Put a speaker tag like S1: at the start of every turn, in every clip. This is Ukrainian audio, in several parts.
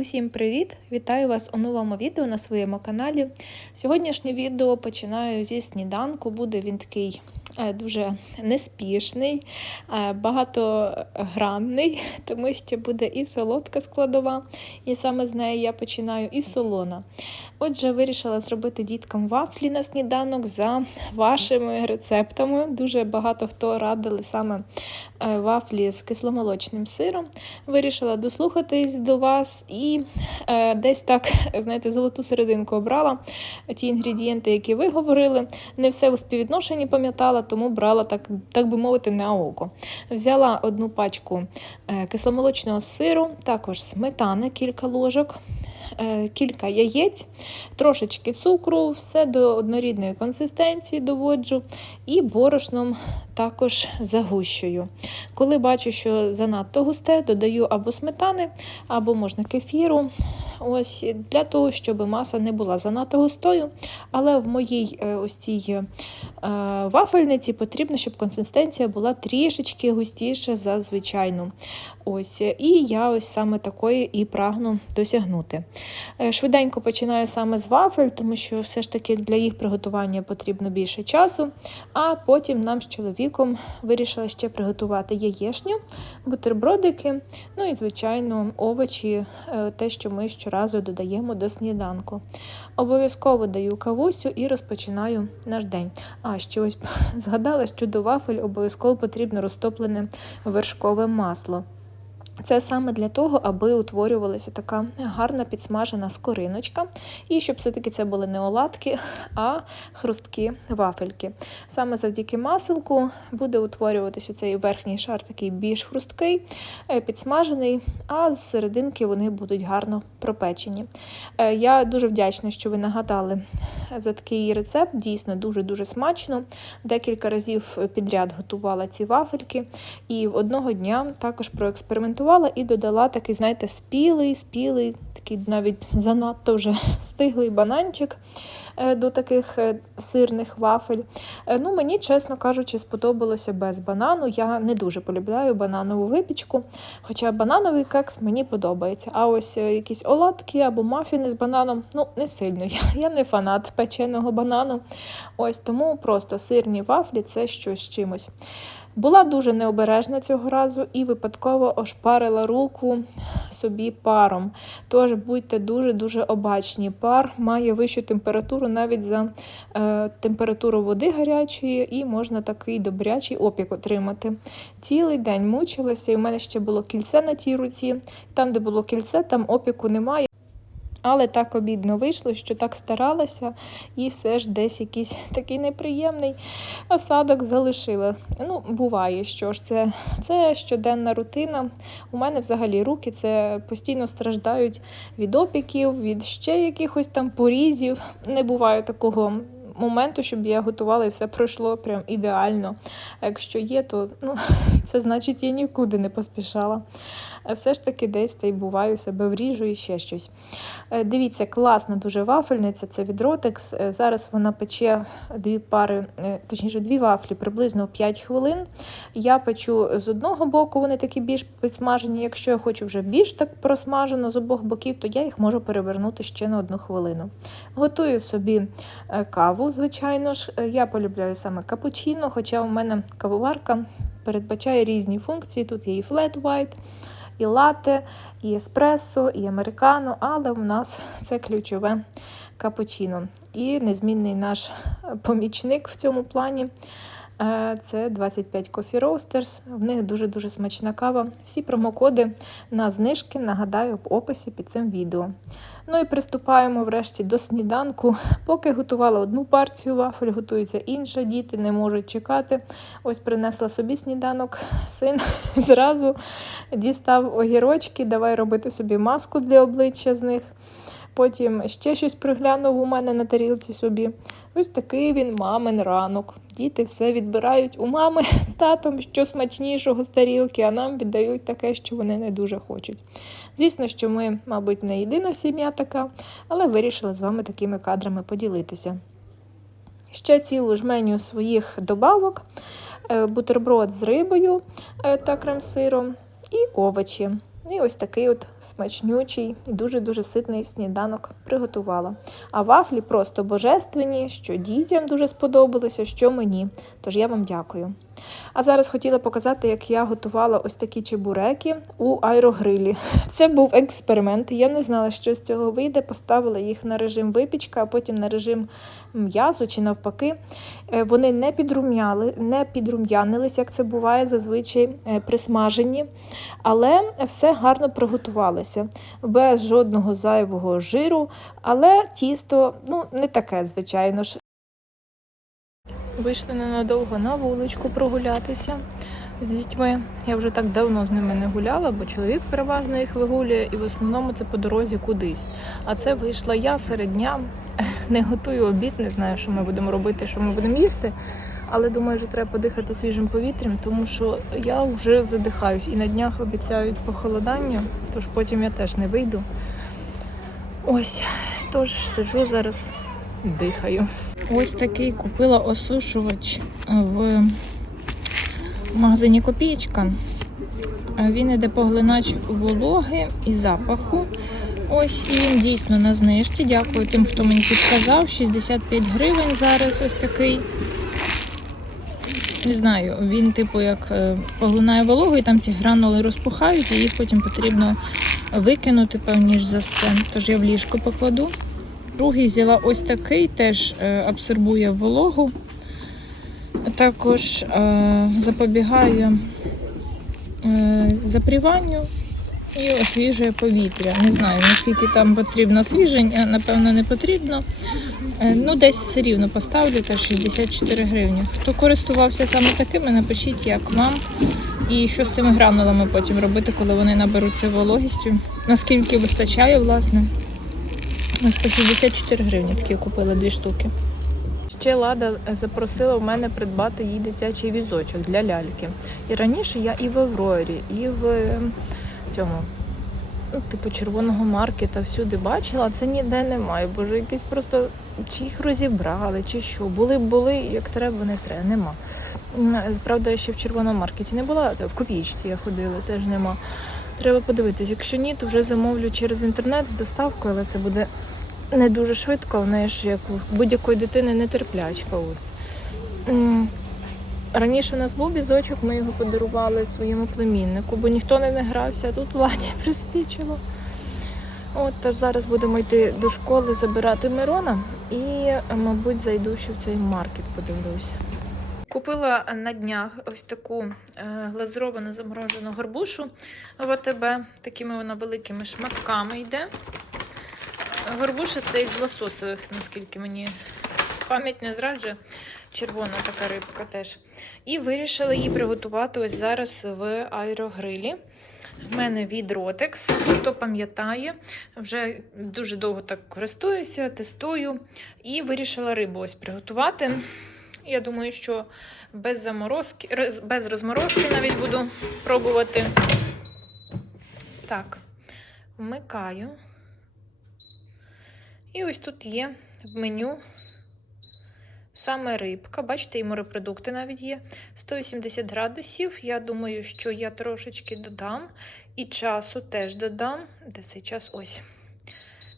S1: Усім привіт! Вітаю вас у новому відео на своєму каналі. Сьогоднішнє відео починаю зі сніданку. Буде він такий е, дуже неспішний, е, багатогранний, тому що буде і солодка складова, і саме з неї я починаю, і солона. Отже, вирішила зробити діткам вафлі на сніданок за вашими рецептами. Дуже багато хто радили саме е, вафлі з кисломолочним сиром. Вирішила дослухатись до вас і е, десь так, знаєте, золоту серединку обрала ті інгредієнти, які ви говорили. Не все у співвідношенні пам'ятала, тому брала, так, так би мовити, на око. Взяла одну пачку е, кисломолочного сиру, також сметани, кілька ложок. Е, кілька яєць, трошечки цукру, все до однорідної консистенції доводжу, і борошном також загущую. Коли бачу, що занадто густе, додаю або сметани, або можна кефіру. Ось Для того, щоб маса не була занадто густою. Але в моїй е, ось цій е, вафельниці потрібно, щоб консистенція була трішечки густіша за звичайну. Ось, І я ось саме такої і прагну досягнути. Е, швиденько починаю саме з вафель, тому що все ж таки для їх приготування потрібно більше часу. А потім нам з чоловіком вирішили ще приготувати яєшню, бутербродики, ну і, звичайно, овочі, те, що ми щоразу додаємо до сніданку. Обов'язково даю кавусю і розпочинаю наш день. А ще ось згадала, що до вафель обов'язково потрібно розтоплене вершкове масло. Це саме для того, аби утворювалася така гарна підсмажена скориночка, і щоб все-таки це були не оладки, а хрусткі вафельки. Саме завдяки маселку буде утворюватися цей верхній шар, такий більш хрусткий, е, підсмажений, а з серединки вони будуть гарно пропечені. Е, я дуже вдячна, що ви нагадали за такий рецепт. Дійсно дуже-дуже смачно. Декілька разів підряд готувала ці вафельки, і одного дня також проекспериментувала і додала такий, знаєте, спілий, спілий, такий навіть занадто вже стиглий бананчик до таких е, сирних вафель. Е, ну, Мені, чесно кажучи, сподобалося без банану. Я не дуже полюбляю бананову випічку, хоча банановий кекс мені подобається. А ось якісь оладки або мафіни з бананом ну, не сильно. Я, я не фанат печеного банану. Ось Тому просто сирні вафлі це щось чимось. Була дуже необережна цього разу і випадково ошпарила руку собі паром. Тож будьте дуже-дуже обачні. Пар має вищу температуру навіть за е, температуру води гарячої, і можна такий добрячий опік отримати. Цілий день мучилася, і в мене ще було кільце на тій руці. Там, де було кільце, там опіку немає. Але так обідно вийшло, що так старалася, і все ж десь якийсь такий неприємний осадок залишила. Ну, буває, що ж це це щоденна рутина. У мене взагалі руки це постійно страждають від опіків, від ще якихось там порізів. Не буває такого моменту, щоб я готувала і все пройшло прям ідеально. А якщо є, то ну, це значить я нікуди не поспішала. Все ж таки десь та й буваю себе вріжу і ще щось. Е, дивіться, класна дуже вафельниця, це від. Е, зараз вона пече дві пари, е, точніше, дві вафлі приблизно 5 хвилин. Я печу з одного боку, вони такі більш підсмажені. Якщо я хочу вже більш так просмажено з обох боків, то я їх можу перевернути ще на одну хвилину. Готую собі каву звичайно ж, е, я полюбляю саме капучино, хоча у мене кавоварка передбачає різні функції. Тут є і flat white, і лате, і еспресо, і американо, але у нас це ключове капучино. І незмінний наш помічник в цьому плані. Це 25 Coffee Roasters, В них дуже-дуже смачна кава. Всі промокоди на знижки нагадаю в описі під цим відео. Ну і приступаємо врешті до сніданку. Поки готувала одну партію вафель, готується інша, діти не можуть чекати. Ось принесла собі сніданок, син зразу дістав огірочки, давай робити собі маску для обличчя з них. Потім ще щось приглянув у мене на тарілці собі. Ось такий він мамин ранок. Діти все відбирають у мами з татом що смачнішого з тарілки, а нам віддають таке, що вони не дуже хочуть. Звісно, що ми, мабуть, не єдина сім'я така, але вирішила з вами такими кадрами поділитися. Ще цілу жменю своїх добавок, е, бутерброд з рибою е, та крем-сиром і овочі. І ось такий от смачнючий і дуже-дуже ситний сніданок приготувала. А вафлі просто божественні, що дітям дуже сподобалося, що мені. Тож я вам дякую. А зараз хотіла показати, як я готувала ось такі чебуреки у аерогрилі. Це був експеримент. Я не знала, що з цього вийде. Поставила їх на режим випічка, а потім на режим м'язу чи навпаки. Е, Вони не підрум'яли, не підрум'янились, як це буває зазвичай е, при смаженні. Але все гарно приготувалося, без жодного зайвого жиру. Але тісто ну, не таке, звичайно ж. Вийшли ненадовго на вуличку прогулятися з дітьми. Я вже так давно з ними не гуляла, бо чоловік переважно їх вигулює, і в основному це по дорозі кудись. А це вийшла я серед дня, не готую обід, не знаю, що ми будемо робити, що ми будемо їсти. Але думаю, що треба подихати свіжим повітрям, тому що я вже задихаюсь і на днях обіцяють похолодання, тож потім я теж не вийду. Ось, тож сиджу зараз, дихаю. Ось такий купила осушувач в магазині Копієчка. Він іде поглинач вологи і запаху. Ось і він дійсно на знижці. Дякую тим, хто мені підказав. 65 гривень зараз ось такий. Не знаю, він, типу, як е, поглинає вологу, і там ці гранули розпухають, і їх потім потрібно викинути, певніш за все. Тож я в ліжко покладу. Другий взяла ось такий, теж е, абсорбує вологу. Також е, запобігає е, запріванню і освіжує повітря. Не знаю, наскільки там потрібно освіження, напевно, не потрібно. Ну, десь все рівно поставлю, теж 64 гривні. Хто користувався саме такими, напишіть, як вам. І що з тими гранулами потім робити, коли вони наберуться вологістю. Наскільки вистачає, власне. Ось по 64 гривні такі купила дві штуки. Ще Лада запросила в мене придбати їй дитячий візочок для ляльки. І раніше я і в Аврорі, і в е, цьому, ну, типу, червоного маркета всюди бачила, це ніде немає. Боже, якийсь просто чи їх розібрали, чи що. Були були, як треба, не треба. Нема. Правда, я ще в червоному маркеті не була, в копійці я ходила, теж нема. Треба подивитись. Якщо ні, то вже замовлю через інтернет з доставкою, але це буде не дуже швидко, в ж як у будь-якої дитини нетерплячка. Ось. Раніше у нас був візочок, ми його подарували своєму племіннику, бо ніхто не грався, а тут владі приспічило. От, тож зараз будемо йти до школи забирати Мирона і, мабуть, зайду ще в цей маркет, подивлюся. Купила на днях ось таку е, глазуровану заморожену горбушу в АТБ. Такими вона великими шматками йде. Горбуша це із лососових, наскільки мені пам'ять не зраджує. Червона така рибка теж. І вирішила її приготувати ось зараз в аерогрилі. В мене від Rotex, хто пам'ятає, вже дуже довго так користуюся, тестую. І вирішила рибу ось приготувати. Я думаю, що без заморозки, без розморозки навіть буду пробувати. Так, вмикаю. І ось тут є в меню саме рибка. Бачите, і морепродукти навіть є. 180 градусів. Я думаю, що я трошечки додам. І часу теж додам. Де цей час? Ось.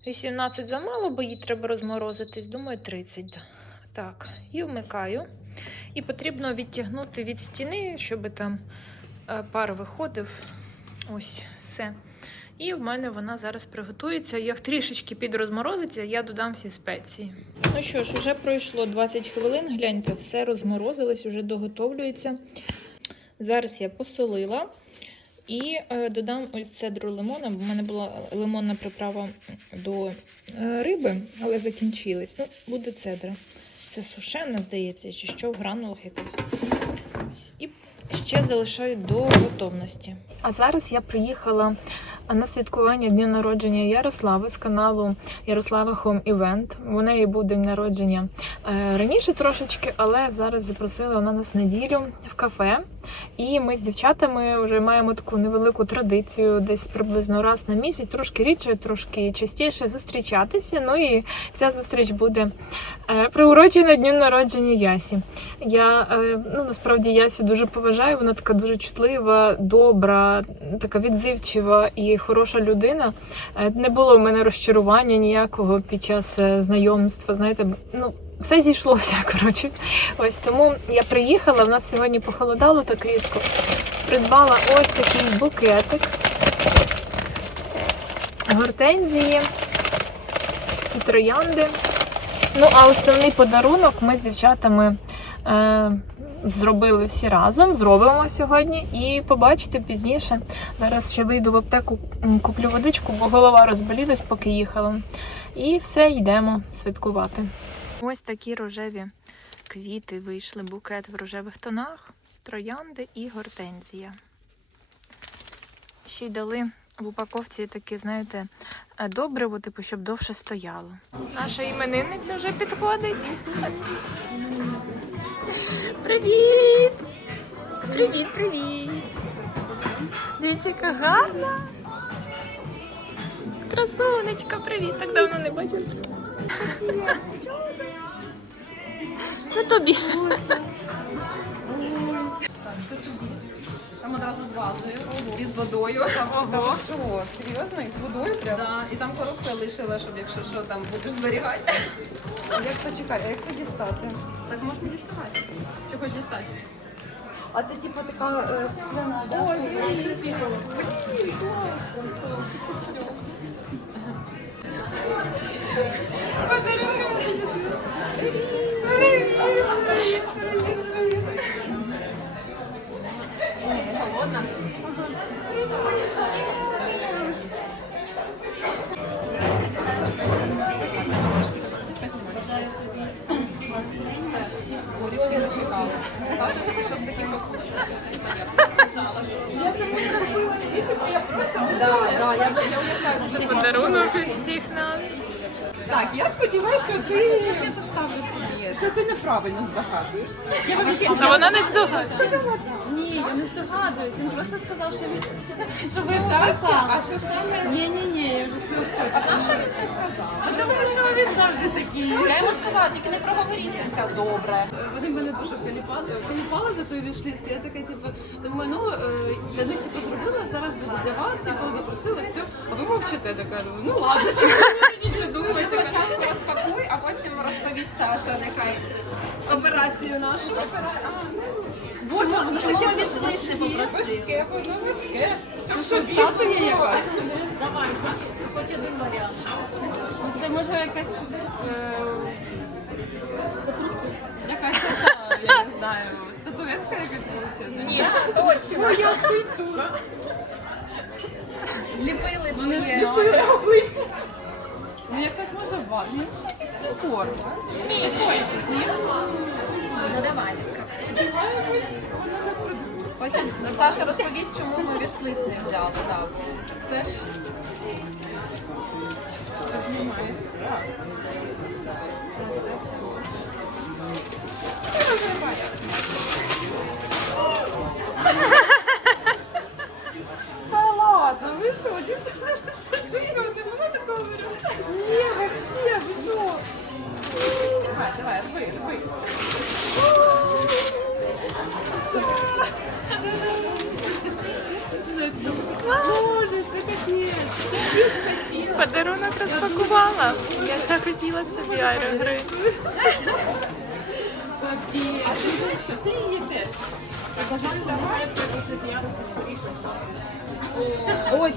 S1: 18 замало, бо її треба розморозитись. Думаю, 30. Так, і вмикаю. І потрібно відтягнути від стіни, щоб там е, пар виходив. Ось, все. І в мене вона зараз приготується. Як трішечки підрозморозиться, я додам всі спеції. Ну що ж, вже пройшло 20 хвилин. Гляньте, все розморозилось, вже доготовлюється. Зараз я посолила і е, додам ось цедру лимона, бо в мене була лимонна приправа до е, риби, але закінчилась. Ну, буде цедра. Це сушене, здається, чи що в гранулах якось. І ще залишаю до готовності. А зараз я приїхала на святкування дня народження Ярослави з каналу Ярослава Home Event. У неї був день народження е, раніше трошечки, але зараз запросила вона нас в неділю в кафе. І ми з дівчатами вже маємо таку невелику традицію, десь приблизно раз на місяць, трошки рідше, трошки частіше зустрічатися. Ну і ця зустріч буде е, приурочена дню народження Ясі. Я е, ну насправді Ясю дуже поважаю. Вона така дуже чутлива, добра, така відзивчива і хороша людина. Е, Не було в мене розчарування ніякого під час е, знайомства. Знаєте, ну. Все зійшлося, коротше. Ось тому я приїхала. В нас сьогодні похолодало так різко. Придбала ось такий букетик. Гортензії і троянди. Ну, а основний подарунок ми з дівчатами зробили всі разом, зробимо сьогодні і побачите пізніше. Зараз ще вийду в аптеку, куплю водичку, бо голова розболілась, поки їхала. І все, йдемо святкувати. Ось такі рожеві квіти вийшли, букет в рожевих тонах, троянди і гортензія. Ще й дали в упаковці таке, знаєте, е, добриво, типу, щоб довше стояло. Наша іменинниця вже підходить. Привіт! Привіт, привіт! Дивіться, яка гарна! Красунечка, привіт! Так давно не бачила. Це тобі.
S2: Там одразу з вазою і з водою.
S1: Ого.
S2: Що, серйозно? І з водою прям? Да. І там коробка лишила, щоб якщо що там будеш зберігати.
S3: Як почекай, а як це дістати?
S2: Так можна діставати. Чи хочеш дістати?
S3: А це типу така е, скляна, да?
S2: Ой, привіт. Холодно?
S3: Що ти зараз я поставлю собі. Що ти неправильно здогадуєшся? Я взагалі
S1: А вона не здогадується.
S3: ні, я не здогадуюсь. Він просто сказав, що він що ви
S2: Сася, а що саме?
S3: Ні, ні, ні, я вже сказав все.
S2: А на що він це сказав?
S3: Тому що він завжди такий.
S2: Я йому сказала, тільки не проговоріться. Він сказав, добре.
S3: Вони мене дуже коліпали, коліпали за той вішліст. Я така, типу, думаю, ну е, для них типу зробила, зараз буде для вас, типу, запросили, все, а ви мовчите, така, ну ладно, чого мені нічого
S2: Ти
S3: думати.
S2: спочатку а потім розповість Саша, нехай операцію нашу.
S3: Боже,
S2: Чому,
S3: воно
S2: чому ми вічлист не попросили?
S3: важке, воно важке. Щоб що статуя якась.
S4: Давай, хоч, хоч один варіант.
S3: Це може якась е. Якась така, я не знаю, статуетка якась виходить.
S2: Ні, точно.
S3: Моя скульптура.
S2: Зліпили
S3: Ну не зліпили. Ну може ва. Що це форма? Ні, якось, ні.
S2: Ну давай, відкривай. Потім Саша розповість, чому ми вішлист не взяли. Да. Все ж.
S3: Та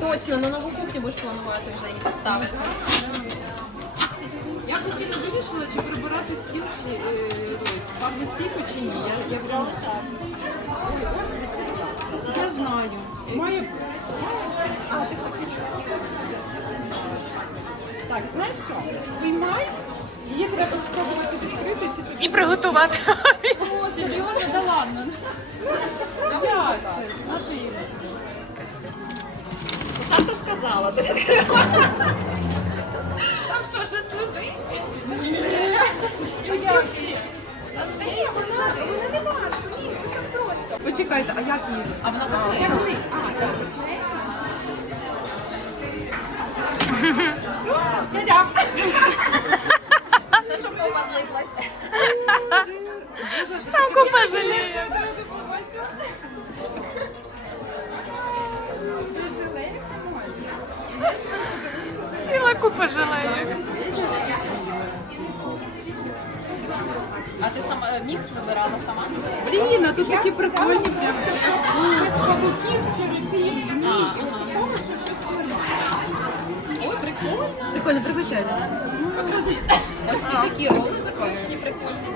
S2: точно, на нову кухню будеш планувати вже її поставити.
S3: Я хотіла вирішила, чи прибирати стіл, чи е, стійку, чи ні. Я, я прям... Я знаю. Має... Так, знаєш що? Виймай, її треба спробувати відкрити, чи тобі...
S1: І приготувати.
S3: О, серйозно? Да ладно. Як це? Наша її?
S2: Саша сказала, ти відкривай.
S3: Там що, щось лежить? Почекайте, а як її?
S2: А вона заклеєна.
S3: Дядя!
S2: Це щоб мама злиплась.
S1: Там купа жаліє. Ціла купа.
S2: А ти сама е, мікс вибирала сама?
S3: Блін, а тут такі прикольні прям. Без павуків, черепів, змій. І от такого, що щось творить.
S2: Ой, прикольно.
S3: Прикольно, пригощайте.
S2: Оці такі роли закручені, прикольні.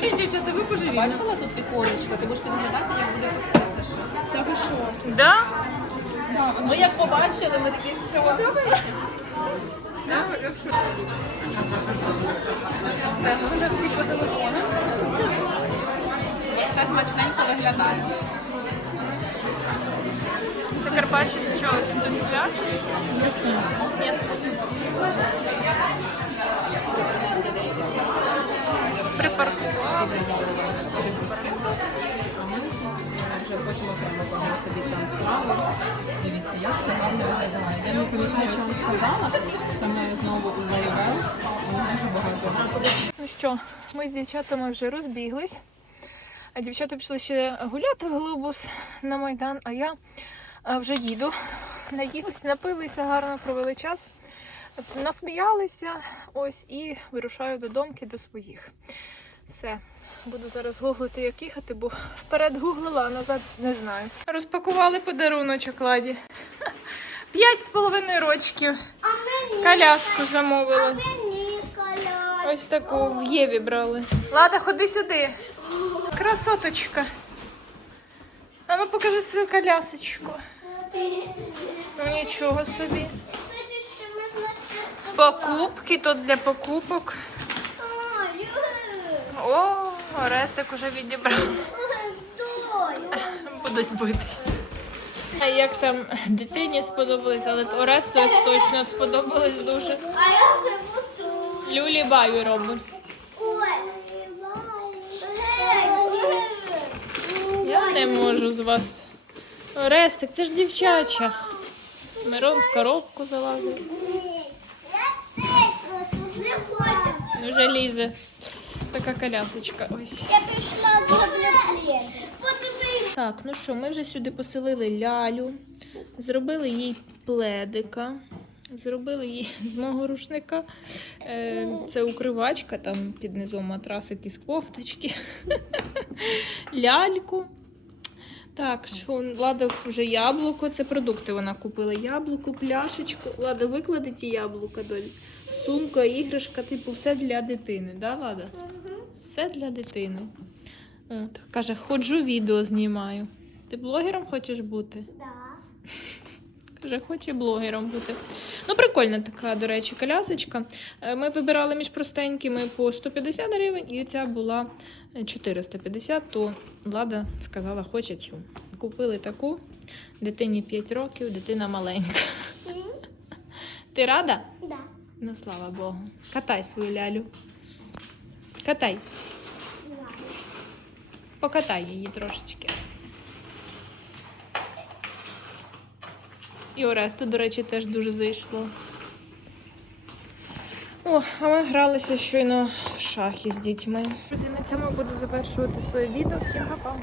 S3: Блін, дівчата, ви божевільні.
S2: Бачила тут віконечко? Ти будеш підглядати, як буде пектися щось.
S3: Та ви що?
S1: Да?
S2: Ми як побачили, ми такі все.
S3: Все, ну всі по.
S2: Все смачненько виглядає.
S1: Це карпаччо з чогось тунця? Припаркувалися.
S2: Вже потім окремо собі там страви. Дивіться, як все гарно виглядає. Я не пам'ятаю, що вам сказала. Це ми знову у Лайвел. Дуже багато.
S1: Ну що, ми з дівчатами вже розбіглись. А дівчата пішли ще гуляти в глобус на Майдан, а я вже їду. Наїлись, напилися, гарно провели час. Насміялися ось і вирушаю додомки до своїх. Все. Буду зараз гуглити, як їхати, бо вперед гуглила, а назад не знаю. Розпакували подаруночок ладі. П'ять з половиною рочків. Коляску замовили. Ось таку в Єві брали. Лада, ходи сюди. Красоточка. А ну покажи свою колясочку. Ну нічого собі. Покупки тут для покупок. О, Орестик уже відібрав. Будуть битись. А як там дитині сподобалось, але Оресту ось точно сподобалось дуже.
S5: А я живу тут.
S1: Люлі баю робить. Я не можу з вас. Орестик, це ж дівчача. Мирон в коробку залазив. Вже лізе. Така колясочка ось.
S5: Я прийшла. Подивись.
S1: Так, ну що, ми вже сюди поселили лялю, зробили їй пледика, зробили їй з мого рушника. Е, це укривачка, там під низом матрасик із кофточки. Ляльку. Так, що Лада вже яблуко, це продукти вона купила. Яблуко, пляшечку. Лада, викладе ті яблука долі. Сумка, іграшка, типу, все для дитини, да, Лада? Все для дитини. От, каже, ходжу, відео знімаю. Ти блогером хочеш бути?
S5: Да.
S1: Каже, хоче блогером бути. Ну, прикольна така, до речі, колясочка. Е, Ми вибирали між простенькими по 150 гривень, і ця була е, 450, то Влада сказала, хоче цю. Купили таку, дитині 5 років, дитина маленька. Ти рада?
S5: Да.
S1: Ну, слава Богу. Катай свою лялю. Катай. Покатай її трошечки. І Оресту, до речі, теж дуже зайшло. О, а ми гралися щойно в шахи з дітьми. Друзі, на цьому буду завершувати своє відео. Всім па-па!